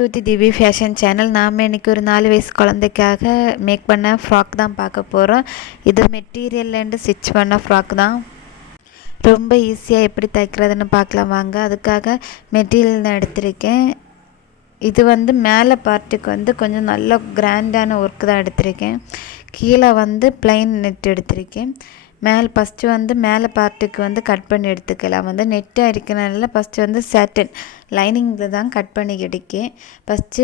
ஸ்ருதி திவி fashion channel. நாம் இன்றைக்கி ஒரு 4 வயசு குழந்தைக்காக மேக் பண்ண ஃப்ராக் தான் பார்க்க போகிறோம். இது மெட்டீரியல்லேருந்து ஸ்டிச் பண்ண ஃப்ராக் தான். ரொம்ப ஈஸியாக எப்படி தைக்கிறதுன்னு பார்க்கலாம் வாங்க. அதுக்காக மெட்டீரியல் தான் எடுத்திருக்கேன். இது மேலே பார்ட்டுக்கு கொஞ்சம் நல்ல கிராண்டான ஒர்க்கு தான் எடுத்திருக்கேன். கீழே ப்ளைன் நெட் எடுத்திருக்கேன். ஃபஸ்ட்டு மேலே பார்ட்டுக்கு கட் பண்ணி எடுத்துக்கலாம். நெட்டாக இருக்கிறனால ஃபஸ்ட்டு சேட்டன் லைனிங்கில் தான் கட் பண்ணி எடுக்கேன். ஃபஸ்ட்டு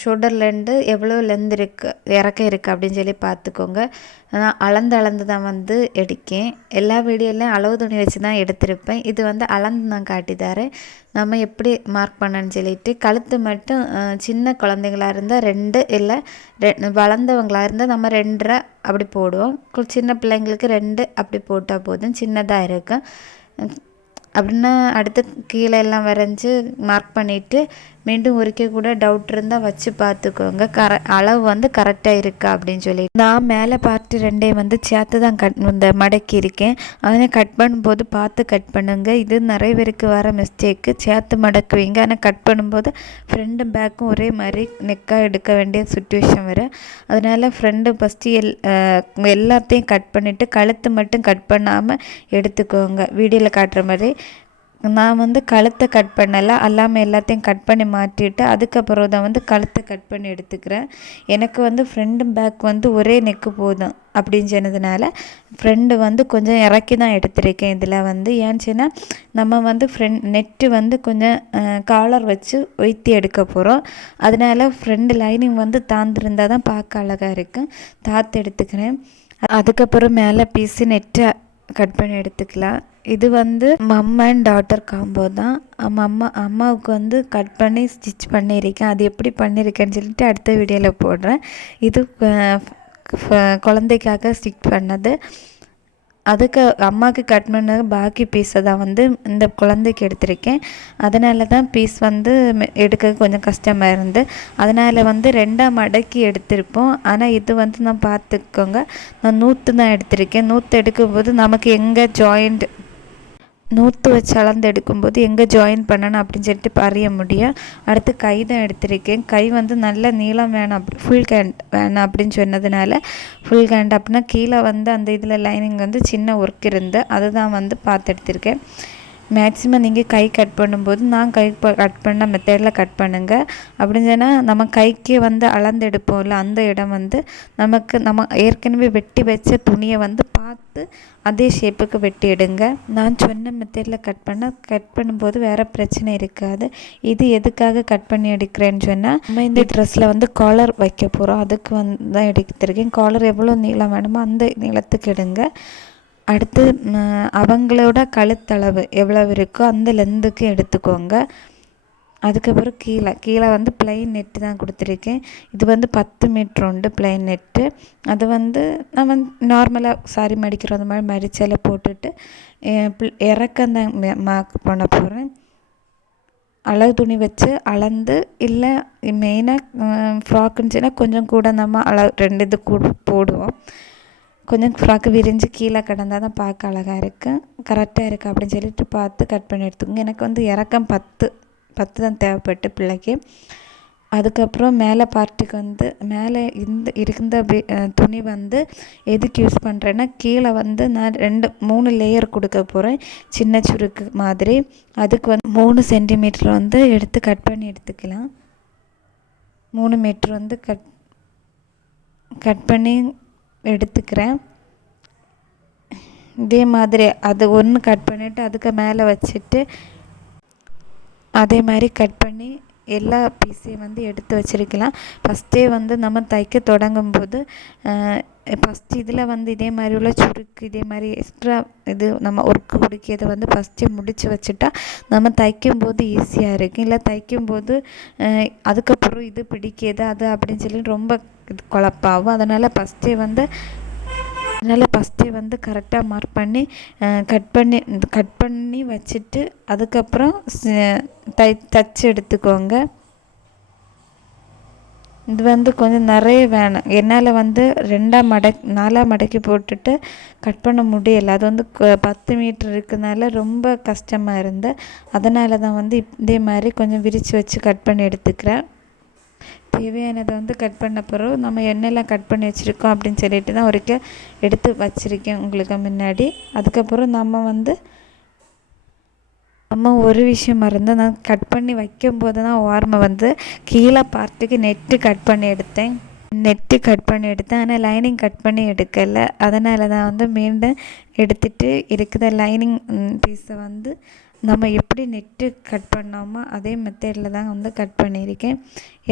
ஷோல்டர்லேருந்து எவ்வளோ லென்த் இறக்கம் இருக்குது அப்படின்னு சொல்லி பார்த்துக்கோங்க. நான் அளந்து தான் எடுக்கேன். எல்லா வீடியோலையும் அளவு துணி வச்சு தான் எடுத்திருப்பேன். இது அளந்து நான் காட்டி தரேன். நம்ம எப்படி மார்க் பண்ணணும்னு சொல்லிட்டு கழுத்து மட்டும் சின்ன குழந்தைங்களாக இருந்தால் 2 இல்லை வளர்ந்தவங்களாக இருந்தால் நம்ம 2.5 அப்படி போடுவோம். சின்ன பிள்ளைங்களுக்கு 2 அப்படி போட்டால் போதும், சின்னதாக இருக்கும். அப்படின்னா அடுத்து கீழே எல்லாம் வரைஞ்சி மார்க் பண்ணிவிட்டு மீண்டும் ஒருக்கே கூட டவுட் இருந்தால் வச்சு பார்த்துக்கோங்க. அளவு கரெக்டாக இருக்கா அப்படின்னு சொல்லி. நான் மேலே பார்த்து 2 சேர்த்து தான் மடக்கி இருக்கேன். அதனால் கட் பண்ணும்போது பார்த்து கட் பண்ணுங்க. இது நிறைய பேருக்கு வர மிஸ்டேக்கு. சேர்த்து மடக்குவீங்க, ஆனால் கட் பண்ணும்போது ஃப்ரண்ட்டும் பேக்கும் ஒரே மாதிரி நெக்காக எடுக்க வேண்டிய சுச்சுவேஷன் வரும். அதனால் ஃப்ரண்ட்டு ஃபஸ்ட்டு எல்லாத்தையும் கட் பண்ணிவிட்டு கழுத்து மட்டும் கட் பண்ணாமல் எடுத்துக்கோங்க. வீடியோவில் காட்டுற மாதிரி. நான் கழுத்தை கட் பண்ணலை, அல்லாமல் எல்லாத்தையும் கட் பண்ணி மாட்டிட்டு அதுக்கப்புறம் தான் கழுத்தை கட் பண்ணி எடுத்துக்கிறேன். எனக்கு ஃப்ரண்ட்டும் பேக் ஒரே நெக்கு போதும் அப்படின்னு சொன்னதுனால ஃப்ரெண்டு கொஞ்சம் இறக்கி தான் எடுத்திருக்கேன். இதில் ஏன்னு சொன்னால் நம்ம நெட்டு கொஞ்சம் காலர் வச்சு ஒய்த்தி எடுக்க போகிறோம். அதனால ஃப்ரண்ட் லைனிங் தாந்திருந்தால் தான் பார்க்க அழகாக இருக்கும். தாத்து எடுத்துக்கிறேன். அதுக்கப்புறம் மேலே பீஸு நெட்டை கட் பண்ணி எடுத்துக்கலாம். இது மம்மா அண்ட் டாட்டர் காம்போ தான். அம்மாவுக்கு கட் பண்ணி ஸ்டிச் பண்ணியிருக்கேன். அது எப்படி பண்ணியிருக்கேன்னு சொல்லிட்டு அடுத்த வீடியோவில் போடுறேன். இது குழந்தைக்காக ஸ்டிச் பண்ணது. அதுக்கு அம்மாவுக்கு கட் பண்ண பாக்கி பீஸை தான் இந்த குழந்தைக்கு எடுத்திருக்கேன். அதனால தான் பீஸ் எடுக்க கொஞ்சம் கஷ்டமாக இருந்து, அதனால் 2 மடக்கி எடுத்திருப்போம். ஆனால் இது நான் பார்த்துக்கோங்க, நான் நூற்று தான் எடுத்திருக்கேன். நூற்று எடுக்கும்போது நமக்கு எங்கே ஜாயிண்ட் நூற்று வச்சு அளந்து எடுக்கும்போது எங்கே ஜாயின் பண்ணணும் அப்படின்னு சொல்லிட்டு அறிய முடியும். அடுத்து கை தான் எடுத்திருக்கேன். கை நல்ல நீளம் வேணும், ஃபுல் ஹேண்ட் வேணும் அப்படின்னு சொன்னதுனால ஃபுல் ஹேண்ட். அப்படின்னா கீழே அந்த இதில் லைனிங் சின்ன ஒர்க் இருந்து அதுதான் பார்த்து எடுத்திருக்கேன். மேக்ஸிமம் நீங்கள் கை கட் பண்ணும்போது நான் கை கட் பண்ண மெத்தடில் கட் பண்ணுங்கள். அப்படின்னு சொன்னால் நம்ம கைக்கு அளந்து எடுப்போம்ல, அந்த இடம் நம்ம ஏற்கனவே வெட்டி வச்ச துணியை பார்த்து அதே ஷேப்புக்கு வெட்டி எடுங்க. நான் சொன்ன மெத்தடில் கட் பண்ணும்போது வேறு பிரச்சனை இருக்காது. இது எதுக்காக கட் பண்ணி எடுக்கிறேன்னு சொன்னால், நம்ம இந்த ட்ரெஸ்ஸில் காலர் வைக்க போகிறோம். அதுக்கு தான் எடுத்திருக்கேன். காலர் எவ்வளோ நீளம் வேணுமோ அந்த நீளத்துக்கு எடுங்க. அடுத்து அவங்களோட கழுத்தளவு எவ்வளோ இருக்கோ அந்த லென்த்துக்கு எடுத்துக்கோங்க. அதுக்கப்புறம் கீழே ப்ளைன் நெட்டு தான் கொடுத்துருக்கேன். இது 10 மீட்ரு உண்டு ப்ளைன் நெட்டு. அது நம்ம நார்மலாக சாரி மடிக்கிறோம், அந்த மாதிரி மடிச்சால போட்டுட்டு இறக்கம் தான் மார்க் பண்ண போகிறேன். அளவு துணி வச்சு அளந்து, இல்லை மெயினாக ஃப்ராக்குன்னு சொன்னால் கொஞ்சம் கூட நம்ம அளவு 2 இது கூட போடுவோம். கொஞ்சம் ஃப்ராக்கு விரிஞ்சு கீழே கிடந்தால் தான் பார்க்க அழகாக இருக்குது. கரெக்டாக இருக்குது அப்படின்னு சொல்லிட்டு பார்த்து கட் பண்ணி எடுத்துக்கோங்க. எனக்கு இறக்கம் 10 தான் தேவைப்பட்டு பிள்ளைக்கு. அதுக்கப்புறம் மேலே பார்ட்டுக்கு மேலே இருந்த துணி எதுக்கு யூஸ் பண்ணுறேன்னா, கீழே நான் 2-3 லேயர் கொடுக்க போகிறேன், சின்ன சுருக்கு மாதிரி. அதுக்கு 3 சென்டிமீட்டர் எடுத்து கட் பண்ணி எடுத்துக்கலாம். 3 மீட்ரு கட் பண்ணி எடுத்துக்கிறேன். இதே மாதிரி அது ஒன்று கட் பண்ணிவிட்டு அதுக்கு மேலே வச்சுட்டு அதே மாதிரி கட் பண்ணி எல்லா பீஸையும் எடுத்து வச்சிருக்கலாம். ஃபஸ்ட்டே நம்ம தைக்க தொடங்கும்போது ஃபஸ்ட்டு இதில் இதே மாதிரி உள்ள சுருக்கு, இதே மாதிரி எக்ஸ்ட்ரா இது நம்ம ஒர்க்கு கொடுக்கிறத ஃபஸ்ட்டே முடித்து வச்சுட்டா நம்ம தைக்கும்போது ஈஸியாக இருக்கும். இல்லை தைக்கும்போது அதுக்கப்புறம் இது பிடிக்கிது அது அப்படின்னு சொல்லி ரொம்ப இது குழப்பாகும். அதனால் ஃபஸ்ட்டே கரெக்டாக மார்க் பண்ணி கட் பண்ணி வச்சுட்டு அதுக்கப்புறம் தச்சு எடுத்துக்கோங்க. இது கொஞ்சம் நிறைய வேணும். என்னால் 4 மடக்கி போட்டுட்டு கட் பண்ண முடியலை. அது 10 மீட்ரு இருக்கிறதுனால ரொம்ப கஷ்டமாக இருந்தது. அதனால தான் இதே மாதிரி கொஞ்சம் விரித்து வச்சு கட் பண்ணி எடுத்துக்கிறேன். தேவையானதை வந்து கட் பண்ண பிறகு நம்ம என்னெல்லாம் கட் பண்ணி வச்சுருக்கோம் அப்படின்னு சொல்லிட்டு தான் ஒருக்க எடுத்து வச்சுருக்கேன் உங்களுக்கு முன்னாடி. அதுக்கப்புறம் நம்ம ஒரு விஷயம் மறந்து நான் கட் பண்ணி வைக்கும்போது தான் ஓரமாக வந்து கீழே பார்ட்டுக்கு நெட்டு கட் பண்ணி எடுத்தேன். ஆனால் லைனிங் கட் பண்ணி எடுக்கலை. அதனால தான் வந்து மீண்டும் எடுத்துகிட்டு இருக்கிற லைனிங் பீஸை வந்து நம்ம எப்படி நெட்டு கட் பண்ணோமோ அதே மெத்தடில் தான் வந்து கட் பண்ணியிருக்கேன்.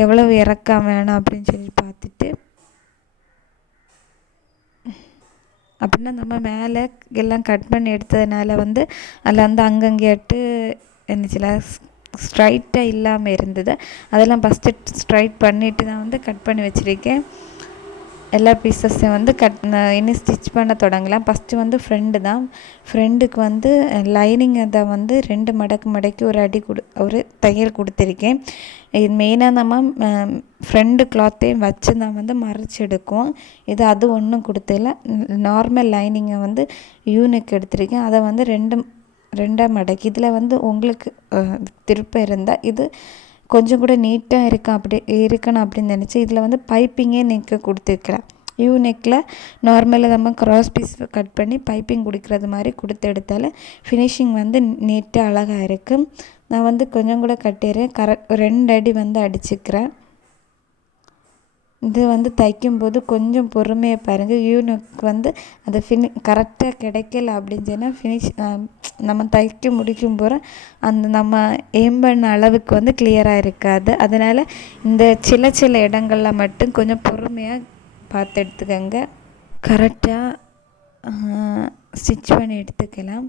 எவ்வளவு இறக்கம் வேணும் அப்படின்னு சொல்லி பார்த்துட்டு, அப்படின்னா நம்ம மேலே எல்லாம் கட் பண்ணி எடுத்ததுனால வந்து அதில் வந்து அங்கங்கேட்டு என்னச்சுல ஸ்ட்ரைட்டாக இல்லாமல் இருந்தது. அதெல்லாம் ஃபஸ்ட்டு ஸ்ட்ரைட் பண்ணிவிட்டு தான் வந்து கட் பண்ணி வச்சுருக்கேன். எல்லா பீசஸையும் வந்து இன்னும் ஸ்டிச் பண்ண தொடங்கலாம். ஃபஸ்ட்டு வந்து ஃப்ரெண்டுக்கு வந்து லைனிங் அதை வந்து 2 மடக்கி ஒரு தையல் கொடுத்துருக்கேன். இது மெயினாக நம்ம ஃப்ரெண்டு கிளாத்தையும் வச்சு தான் வந்து மறைச்சி எடுக்கும். அது ஒன்றும் கொடுத்துல நார்மல் லைனிங்கை வந்து யூனிக் எடுத்திருக்கேன். அதை வந்து 2 மடக்கி இதில் வந்து உங்களுக்கு திருப்பம் இருந்தால் இது கொஞ்சம் கூட நீட்டாக இருக்கணும் அப்படின்னு நினச்சி இதில் வந்து பைப்பிங்கே நெக்கு கொடுத்துருக்குறேன். யூ நெக்கில் நார்மலாக நம்ம க்ராஸ் பீஸ் கட் பண்ணி பைப்பிங் கொடுக்குறது மாதிரி கொடுத்து எடுத்தாலும் ஃபினிஷிங் வந்து நீட்டாக அழகாக இருக்குது. நான் வந்து கொஞ்சம் கூட கட்டிடுறேன். 2 அடி வந்து அடிச்சுக்கிறேன். இது வந்து தைக்கும்போது கொஞ்சம் பொறுமையாக பாருங்கள். யூனிக் வந்து அது கரெக்டாக கிடைக்கல அப்படின்னு சொன்னால் நம்ம தைக்க முடிக்கும் போகிற அந்த நம்ம ஏம் பண்ண அளவுக்கு வந்து கிளியராக இருக்காது. அதனால் இந்த சில இடங்களில் மட்டும் கொஞ்சம் பொறுமையாக பார்த்து எடுத்துக்கோங்க. கரெக்டாக ஸ்டிச் பண்ணி எடுத்துக்கலாம்.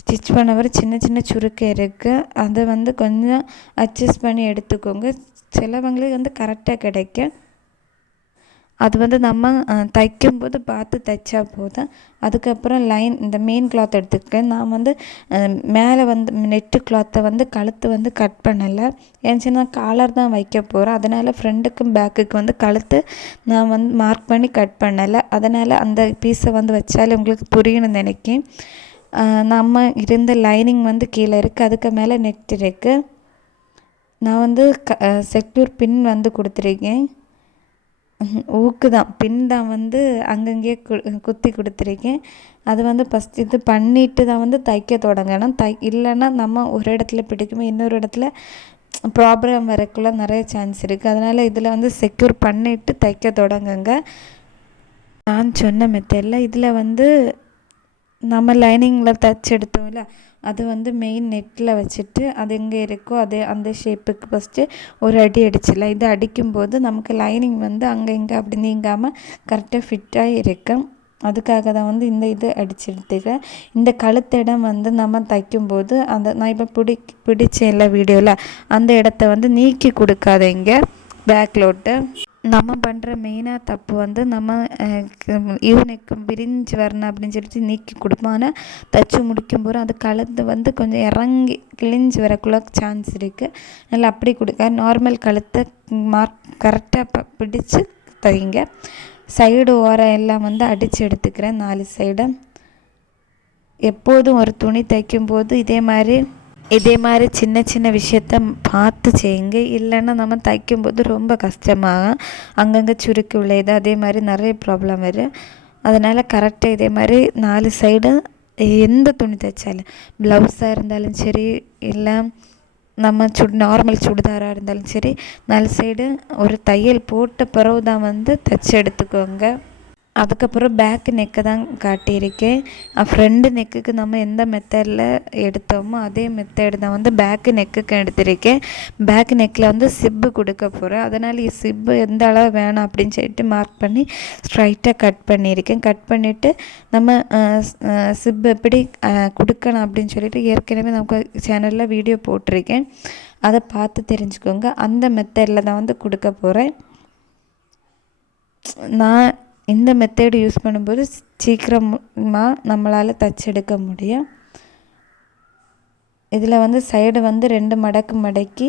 ஸ்டிச் பண்ண வர சின்ன சுருக்கம் இருக்குது. அதை வந்து கொஞ்சம் அட்ஜஸ்ட் பண்ணி எடுத்துக்கோங்க. சிலவங்களுக்கு வந்து கரெக்டாக கிடைக்கும். அது வந்து நம்ம தைக்கும்போது பார்த்து தைச்சா போதும். அதுக்கப்புறம் இந்த மெயின் கிளாத் எடுத்துக்கேன். நான் வந்து மேலே வந்து நெட்டு கிளாத்தை வந்து கழுத்து வந்து கட் பண்ணலை. ஏன்னா காலர் தான் வைக்க போகிறேன். அதனால் ஃப்ரண்ட்டுக்கும் பேக்குக்கு வந்து கழுத்து நான் வந்து மார்க் பண்ணி கட் பண்ணலை. அதனால் அந்த பீஸை வந்து வச்சாலே உங்களுக்கு புரியணும்னு நினைக்கிறேன். நம்ம இருந்த லைனிங் வந்து கீழே இருக்குது. அதுக்கு மேலே நெட் இருக்குது. நான் வந்து செக்யூர் பின் வந்து கொடுத்துருக்கேன். ஊக்கு தான் பின் தான் வந்து அங்கங்கே குத்தி கொடுத்துருக்கேன். அது வந்து ஃபஸ்ட் இது பண்ணிவிட்டு தான் வந்து தைக்க தொடங்கணும். இல்லைன்னா நம்ம ஒரு இடத்துல பிடிக்கும்போது இன்னொரு இடத்துல ப்ராப்ளம் வரக்குள்ள நிறைய சான்ஸ் இருக்குது. அதனால் இதில் வந்து செக்யூர் பண்ணிவிட்டு தைக்க தொடங்குங்க. நான் சொன்ன மெத்தடில் இதில் வந்து நம்ம லைனிங்கில் தைச்சி எடுத்தோம்ல அது வந்து மெயின் நெட்டில் வச்சுட்டு அது எங்கே இருக்கோ அந்த ஷேப்புக்கு ஃபஸ்ட்டு ஒரு அடி அடிச்சிடலாம். இது அடிக்கும்போது நமக்கு லைனிங் வந்து அங்கே இங்கே அப்படி நீங்காமல் கரெக்டாக ஃபிட்டாக இருக்கும். அதுக்காக தான் வந்து இது அடிச்சு எடுத்துக்கிறேன். இந்த கழுத்திடம் வந்து நம்ம தைக்கும்போது நான் இப்போ பிடிச்சேன் இல்லை வீடியோவில் அந்த இடத்த வந்து நீக்கி கொடுக்காதீங்க. பேக்லோட்டு நம்ம பண்ணுற மெயினாக தப்பு வந்து நம்ம யூனிக்கு விரிஞ்சு வரணும் அப்படின்னு சொல்லிட்டு நீக்கி கொடுப்போம். ஆனால் தைச்சி முடிக்கும் போது அது கழுத்து வந்து கொஞ்சம் இறங்கி கிழிஞ்சு வரக்குள்ள சான்ஸ் இருக்குது. அதனால் அப்படி கொடுக்க நார்மல் கழுத்தை கரெக்டாக பிடிச்சி தைங்க. சைடு ஓரம் எல்லாம் வந்து அடித்து எடுத்துக்கிறேன் 4 சைடு. எப்போதும் ஒரு துணி தைக்கும்போது இதே மாதிரி சின்ன விஷயத்த பார்த்து செய்யுங்க. இல்லைன்னா நம்ம தைக்கும்போது ரொம்ப கஷ்டமாகும். அங்கங்கே சுருக்கி விளையுது. அதே மாதிரி நிறைய ப்ராப்ளம் வரும். அதனால் கரெக்டாக இதே மாதிரி 4 சைடு எந்த துணி தைச்சாலும் ப்ளவுஸாக இருந்தாலும் சரி இல்லை நம்ம நார்மல் சுடிதாராக இருந்தாலும் சரி 4 சைடு ஒரு தையல் போட்ட பிறகு தான் வந்து தைச்சி எடுத்துக்கோங்க. அதுக்கப்புறம் பேக்கு நெக்கை தான் காட்டியிருக்கேன். ஃப்ரண்ட் நெக்குக்கு நம்ம எந்த மெத்தடில் எடுத்தோமோ அதே மெத்தடு தான் வந்து பேக்கு நெக்குக்கு எடுத்திருக்கேன். பேக்கு நெக்கில் வந்து சிப்பு கொடுக்க போகிறேன். அதனால் சிப்பு எந்த அளவு வேணும் அப்படின்னு சொல்லிட்டு மார்க் பண்ணி ஸ்ட்ரைட்டாக கட் பண்ணியிருக்கேன். கட் பண்ணிவிட்டு நம்ம சிப்பு எப்படி கொடுக்கணும் அப்படின்னு சொல்லிட்டு ஏற்கனவே நமக்கு சேனலில் வீடியோ போட்டிருக்கேன். அதை பார்த்து தெரிஞ்சுக்கோங்க. அந்த மெத்தடில் தான் வந்து கொடுக்க போகிறேன். நான் இந்த மெத்தேடு யூஸ் பண்ணும்போது சீக்கிரமாக நம்மளால் தைச்செடுக்க முடியும். இதில் வந்து சைடு வந்து 2 மடக்கி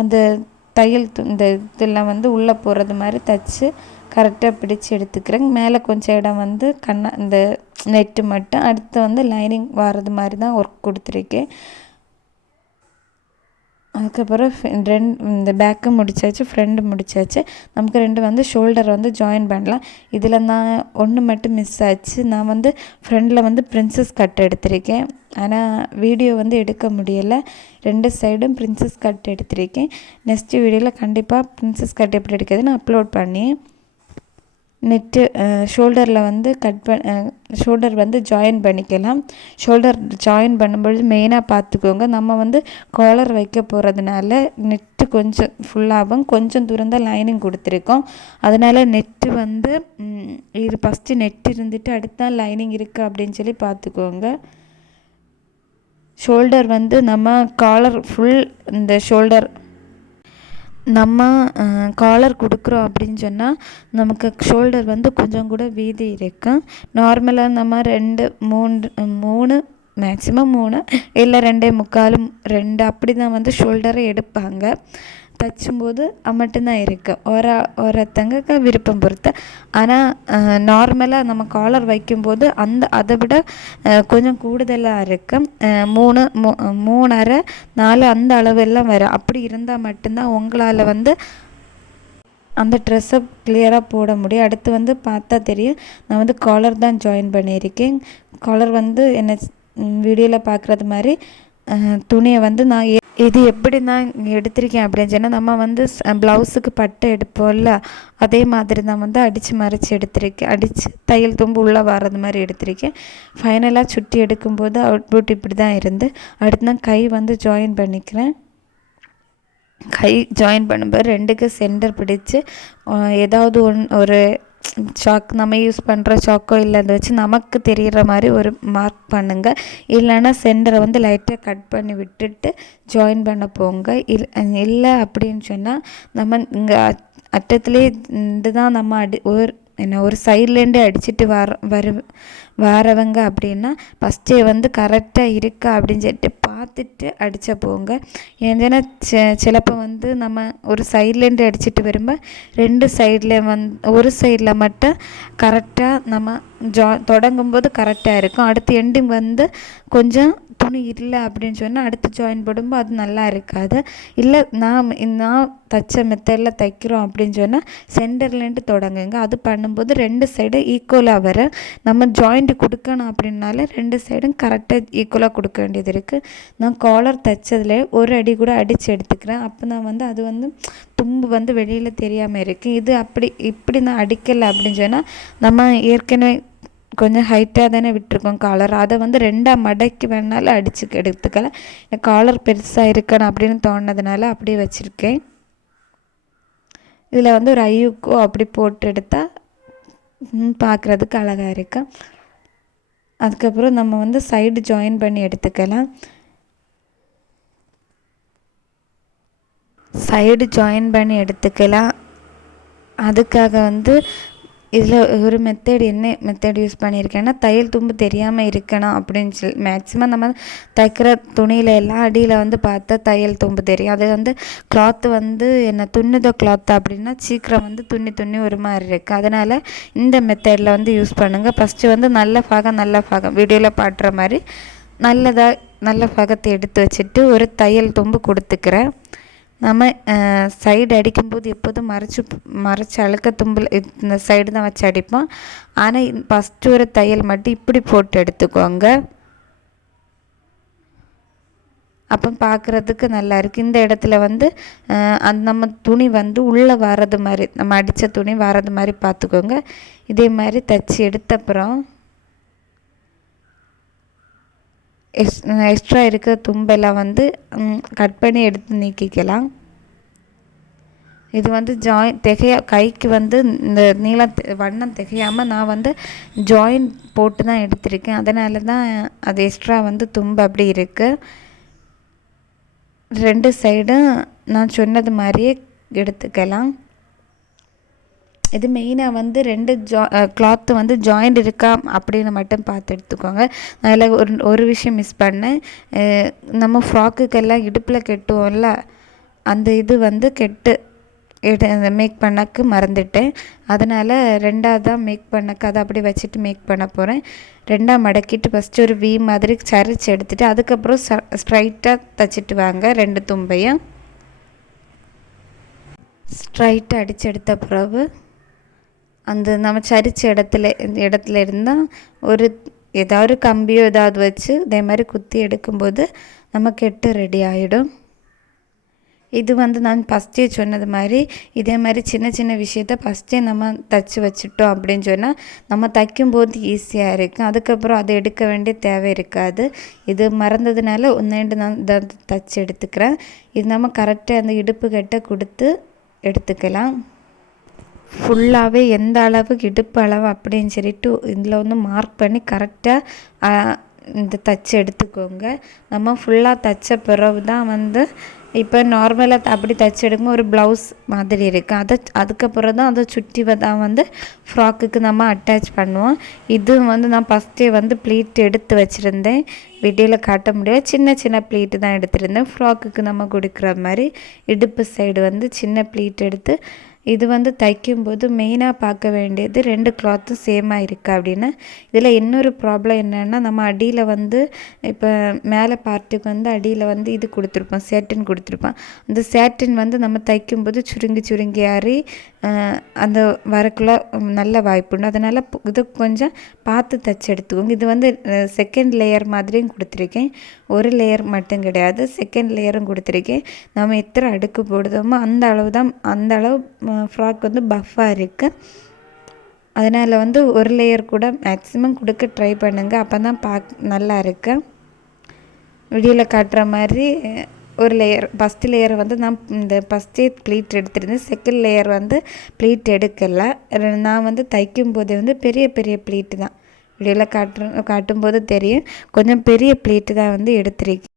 அந்த தையல் இதெல்லாம் வந்து உள்ளே போகிறது மாதிரி தைச்சி கரெக்டாக பிடிச்சி எடுத்துக்கிறேன். மேலே கொஞ்சம் இடம் வந்து இந்த நெட்டு மட்டும் அடுத்து வந்து லைனிங் வர்றது மாதிரி தான் ஒர்க் கொடுத்துருக்கேன். அதுக்கப்புறம் இந்த பேக்கு முடிச்சாச்சு, ஃப்ரண்ட் முடிச்சாச்சு. நமக்கு 2 வந்து ஷோல்டர் வந்து ஜாயின் பண்ணலாம். இதில் நான் ஒன்று மட்டும் மிஸ் ஆச்சு. நான் வந்து ஃப்ரண்டில் வந்து பிரின்சஸ் கட் எடுத்திருக்கேன். ஆனால் வீடியோ வந்து எடுக்க முடியலை. 2 சைடும் பிரின்சஸ் கட் எடுத்திருக்கேன். நெக்ஸ்ட் வீடியோவில் கண்டிப்பாக பிரின்சஸ் கட் எப்படி எடுக்கிறதுன்னு அப்லோட் பண்ணி நெட்டு ஷோல்டரில் வந்து ஷோல்டர் வந்து ஜாயின் பண்ணிக்கலாம். ஷோல்டர் ஜாயின் பண்ணும்பொழுது மெயினாக பார்த்துக்கோங்க, நம்ம வந்து காலர் வைக்க போகிறதுனால நெட்டு கொஞ்சம் ஃபுல்லாகும், கொஞ்சம் தூரம் தான் லைனிங் கொடுத்துருக்கோம். அதனால் நெட்டு வந்து இது ஃபஸ்ட்டு நெட் இருந்துட்டு அடுத்த லைனிங் இருக்குது அப்படின்னு சொல்லி பார்த்துக்கோங்க. ஷோல்டர் வந்து நம்ம காலர் ஃபுல் இந்த ஷோல்டர் நம்ம காலர் கொடுக்குறோம் அப்படின்னு சொன்னால் நமக்கு ஷோல்டர் வந்து கொஞ்சம் கூட வீதி இருக்கும். நார்மலாக நம்ம 2 3 மேக்ஸிமம் 3 இல்லை 2.25 2 அப்படி தான் வந்து ஷோல்டரை எடுப்பாங்க. தைச்சும்போது மட்டும்தான் இருக்குது ஒருத்தங்க விருப்பம் பொறுத்து. ஆனால் நார்மலாக நம்ம காலர் வைக்கும்போது அதை விட கொஞ்சம் கூடுதலாக இருக்கும். 3 3.5 4 அந்த அளவெல்லாம் வரும். அப்படி இருந்தால் மட்டும்தான் உங்களால் வந்து அந்த ட்ரெஸ்ஸை கிளியராக போட முடியும். அடுத்து வந்து பார்த்தா தெரியும், நான் வந்து காலர் தான் ஜாயின் பண்ணியிருக்கேன். காலர் வந்து என்ன வீடியோவில் பார்க்குறது மாதிரி துணியை வந்து நான் இது எப்படி நான் எடுத்திருக்கேன் அப்படின்னு சொன்னால், நம்ம வந்து ப்ளவுஸுக்கு பட்டை எடுப்போம்ல, அதே மாதிரி தான் வந்து அடித்து மறைச்சி எடுத்திருக்கேன். அடித்து தையல் தும்பு உள்ளே வர்றது மாதிரி எடுத்திருக்கேன். ஃபைனலாக சுட்டி எடுக்கும்போது அவுட்புட் இப்படி தான் இருந்து. அடுத்து நான் கை வந்து ஜாயின் பண்ணிக்கிறேன். கை ஜாயின் பண்ணும்போது 2க்கு சென்டர் பிடிச்சி ஏதாவது ஒரு சாக் நம்ம யூஸ் பண்ணுற சாக்கோ இல்லை அதை வச்சு நமக்கு தெரிகிற மாதிரி ஒரு மார்க் பண்ணுங்கள். இல்லைன்னா சென்டரை வந்து லைட்டாக கட் பண்ணி விட்டுட்டு ஜாயின் பண்ண போங்க. இல்லை அப்படின்னு சொன்னால் நம்ம இங்கே அட்டத்துலேயே இது தான் நம்ம ஒரு சைட்லேருந்தே அடிச்சுட்டு வரவங்க அப்படின்னா ஃபஸ்ட்டே வந்து கரெக்டாக இருக்கா அப்படின்னு சொல்லிட்டு பார்த்துட்டு அடித்த போங்க. ஏன்னா சிலப்போ வந்து நம்ம ஒரு சைட்லேருந்து அடிச்சுட்டு வரும்போது 2 சைடில் ஒரு சைடில் மட்டும் கரெக்டாக நம்ம தொடங்கும்போது கரெக்டாக இருக்கும். அடுத்து எண்டிங் வந்து கொஞ்சம் துணி இல்லை அப்படின்னு சொன்னால் அடுத்து ஜாயின் போடும்போது அது நல்லா இருக்காது. இல்லை நான் தைச்ச மெத்தடில் தைக்கிறோம் அப்படின்னு சொன்னால் சென்டர்லேருந்து தொடங்குங்க. அது பண்ணும்போது 2 சைடும் ஈக்குவலாக வரும். நம்ம ஜாயிண்ட் கொடுக்கணும் அப்படின்னால 2 சைடும் கரெக்டாக ஈக்குவலாக கொடுக்க வேண்டியது இருக்குது. நான் காலர் தைச்சதில் ஒரு அடி கூட அடித்து எடுத்துக்கிறேன். அப்போ தான் வந்து அது வந்து தும்பு வந்து வெளியில் தெரியாமல் இருக்குது. இது இப்படி நான் அடிக்கலை அப்படின்னு சொன்னால் நம்ம ஏற்கனவே கொஞ்சம் ஹைட்டாக தானே விட்டுருக்கோம் காலர், அதை வந்து 2ஆக மடக்கி வேணாலும் அடித்து எடுத்துக்கலாம். காலர் பெருசாக இருக்கணும் அப்படின்னு தோணுனதுனால அப்படியே வச்சுருக்கேன். இதில் வந்து ஒரு ஐயுக்கோ அப்படி போட்டு எடுத்தால் பார்க்குறதுக்கு அழகாக இருக்கும். அதுக்கப்புறம் நம்ம வந்து சைடு ஜாயின் பண்ணி எடுத்துக்கலாம். அதுக்காக வந்து இதில் ஒரு என்ன மெத்தட் யூஸ் பண்ணியிருக்கேன்னா, தையல் தும்பு தெரியாமல் இருக்கணும் அப்படின்னு சொல்லி மேக்ஸிமம் நம்ம தைக்கிற துணியில் எல்லாம் அடியில் வந்து பார்த்தா தையல் தும்பு தெரியும். அது வந்து கிளாத்து வந்து துண்ணுதோ கிளாத்து அப்படின்னா சீக்கிரம் வந்து துண்ணி ஒரு மாதிரி இருக்குது. அதனால் இந்த மெத்தடில் வந்து யூஸ் பண்ணுங்கள். ஃபஸ்ட்டு வந்து நல்ல பாகம் வீடியோவில் பாட்டுற மாதிரி நல்ல பாகத்தை எடுத்து வச்சுட்டு ஒரு தையல் தும்பு கொடுத்துக்கிறேன். நம்ம சைடு அடிக்கும்போது எப்போதும் மறைச்சி அழுக்க தும்பில் இந்த சைடு தான் வச்சு அடிப்போம். ஆனால் ஃபஸ்ட்டு ஒரு தையல் மட்டும் இப்படி போட்டு எடுத்துக்கோங்க. அப்போ பார்க்குறதுக்கு நல்லா இருக்குது. இந்த இடத்துல வந்து நம்ம துணி வந்து உள்ளே வர்றது மாதிரி, நம்ம அடித்த துணி வர்றது மாதிரி பார்த்துக்கோங்க. இதே மாதிரி தைச்சி எடுத்த அப்புறம் எக்ஸ்ட்ரா இருக்கிற தும்பெல்லாம் வந்து கட் பண்ணி எடுத்து நீக்கிக்கலாம். இது வந்து கைக்கு வந்து இந்த வண்ணம் திகையாமல் நான் வந்து ஜாயின் போட்டு தான் எடுத்திருக்கேன். அதனால தான் அது எக்ஸ்ட்ரா வந்து தும்பு அப்படி இருக்குது. 2 சைடும் நான் சொன்னது மாதிரியே எடுத்துக்கலாம். இது மெயினாக வந்து 2 கிளாத்து வந்து ஜாயிண்ட் இருக்கா அப்படின்னு மட்டும் பார்த்து எடுத்துக்கோங்க. அதில் ஒரு விஷயம் மிஸ் பண்ணேன். நம்ம ஃப்ராக்குக்கெல்லாம் இடுப்பில் கெட்டுவோம்ல, அந்த இது வந்து மேக் பண்ணக்கு மறந்துட்டேன். அதனால் 2ஆவதாக மேக் பண்ணக்கு அதை அப்படி வச்சுட்டு மேக் பண்ண போகிறேன். 2ஆக மடக்கிட்டு ஃபஸ்ட்டு ஒரு வி மாதிரி சரிச்சு எடுத்துகிட்டு அதுக்கப்புறம் ஸ்ட்ரைட்டாக தைச்சிட்டு வாங்க 2 தும்பையும். ஸ்ட்ரைட்டாக அடித்து எடுத்த பிறகு அந்த நம்ம சரிச்ச இடத்துல இருந்தால் ஒரு ஏதாவது கம்பியோ ஏதாவது வச்சு இதே மாதிரி குத்தி எடுக்கும்போது நமக்கு எட்டு ரெடி ஆகிடும். இது நான் ஃபஸ்ட்டே சொன்னது மாதிரி இதே மாதிரி சின்ன சின்ன விஷயத்த ஃபஸ்ட்டே நம்ம தைச்சி வச்சுட்டோம் அப்படின்னு சொன்னால் நம்ம தைக்கும்போது ஈஸியாக இருக்கும். அதுக்கப்புறம் அதை எடுக்க வேண்டிய தேவை இருக்காது. இது மறந்ததுனால ஒன்றேண்டு நான் இதை தைச்சி எடுத்துக்கிறேன். இது நம்ம கரெக்டாக அந்த இடுப்பு கட்டை கொடுத்து எடுத்துக்கலாம். ஃபுல்லாகவே எந்த அளவுக்கு இடுப்பு அளவு அப்படின்னு சொல்லிட்டு இதில் மார்க் பண்ணி கரெக்டாக இந்த தைச்சி எடுத்துக்கோங்க. நம்ம ஃபுல்லாக தைச்ச பிறகு தான் இப்போ நார்மலாக அப்படி தைச்சி எடுக்கும் ஒரு ப்ளவுஸ் மாதிரி இருக்குது. அதுக்கப்புறம் தான் அதை சுற்றி தான் ஃப்ராக்குக்கு நம்ம அட்டாச் பண்ணுவோம். இது நான் ஃபஸ்ட்டே ப்ளீட் எடுத்து வச்சுருந்தேன். வீடியோவில் காட்ட முடியாது, சின்ன சின்ன ப்ளீட்டு தான் எடுத்துருந்தேன். ஃப்ராக்குக்கு நம்ம கொடுக்குற மாதிரி இடுப்பு சைடு சின்ன ப்ளீட் எடுத்து இது தைக்கும்போது மெயினாக பார்க்க வேண்டியது 2 கிளாத்தும் சேமாக இருக்குது அப்படின்னு. இதில் இன்னொரு ப்ராப்ளம் என்னென்னா நம்ம அடியில் இப்போ மேலே பார்ட்டுக்கு அடியில் இது கொடுத்துருப்போம், சேட்டின் கொடுத்துருப்போம். அந்த சேட்டின் நம்ம தைக்கும்போது சுருங்கி ஆறி அந்த வரக்குள்ள நல்ல வாய்ப்புண்டு. அதனால் இது கொஞ்சம் பார்த்து தைச்சி எடுத்துக்கோங்க. இது செகண்ட் லேயர் மாதிரியும் கொடுத்துருக்கேன், ஒரு லேயர் மட்டும் கிடையாது, செகண்ட் லேயரும் கொடுத்துருக்கேன். நம்ம எத்தனை அடுக்கு போடுதோமோ அந்த அளவு ஃப்ராக் பஃப்பாக இருக்குது. அதனால் ஒரு லேயர் கூட மேக்ஸிமம் கொடுக்க ட்ரை பண்ணுங்கள். அப்போ தான் நல்லா இருக்கு. வீடியோவில் காட்டுற மாதிரி ஒரு லேயர் ஃபஸ்ட்டு லேயர் நான் இந்த ஃபஸ்ட்டே ப்ளீட் எடுத்துருந்தேன். செகண்ட் லேயர் ப்ளீட் எடுக்கலை. நான் தைக்கும் போதே பெரிய பெரிய ப்ளீட்டு தான் வீடியோவில் காட்டும்போது தெரியும். கொஞ்சம் பெரிய ப்ளீட்டு தான் எடுத்திருக்கேன்.